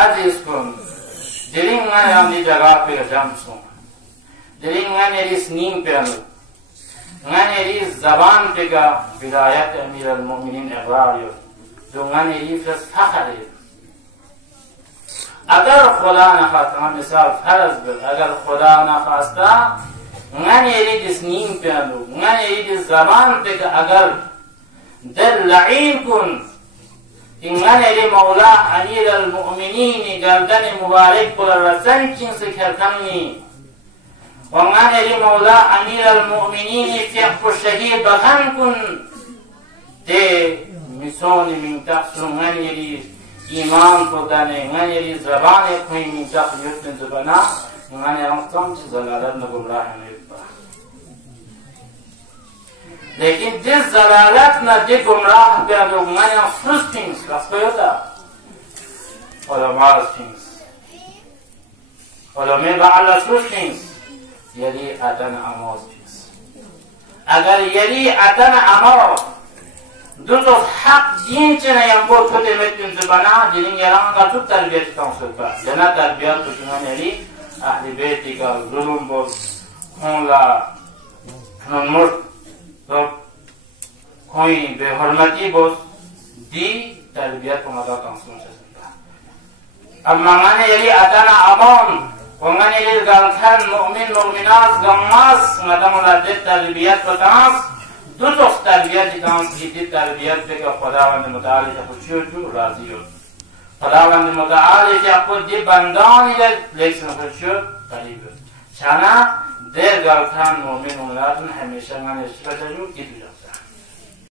عزیز کن دلین من هم دی جگہ پہ جمع سوں دلین من ریس نیم پیانو من ریس زبان پہ کا ولایت امیر المؤمنین اقرار یو جو من ریس فخر ہے اگر خدا نخواستا مثال فرض بر اگر خدا نخواستا من ریس نیم پیانو من ریس زبان پہ کا اگر دل لعین کن این من ری مولا امیر المؤمنین گردن مبارک پر رسن چین سکرکنی و من ری مولا امیر المؤمنین فیق و شهید بخن کن تی میسون من تقصر من ری ایمان کردنه من ری زبان کنی من تقصر یوتن زبانا من رمتم چی زلالت نگمراه نیبا لیکن جس زلالت نہ جی گمراہ پہ لوگ میں نے first things کس کو ہوتا علماء things علماء بعلا first things یلی اتن اماز things اگر یلی اتن اماز دو تو حق دین چنه یم بود کده متن زبانا جنین یلان کا تو تربیت کانسل کا جنا تربیت تو چنان یلی اهل بیتی کا ظلم بود خون لا خون مرد تو کوئی بے حرمتی بوس دی تربیت کو مدد کنسون شدن اما من یلی اتنا امان و من یلی گلکن مؤمن مؤمنات گماس مدام لده تربیت بکنس دو توخ تربیت کنس دی تربیت بکا خداوند متعالی که خودشو جو راضی شد خداوند متعالی که خود دی بندانی لیکن خودشو قریب شد چنا در گلکن مؤمن مؤمنات همیشه من اشتباه جو دیدو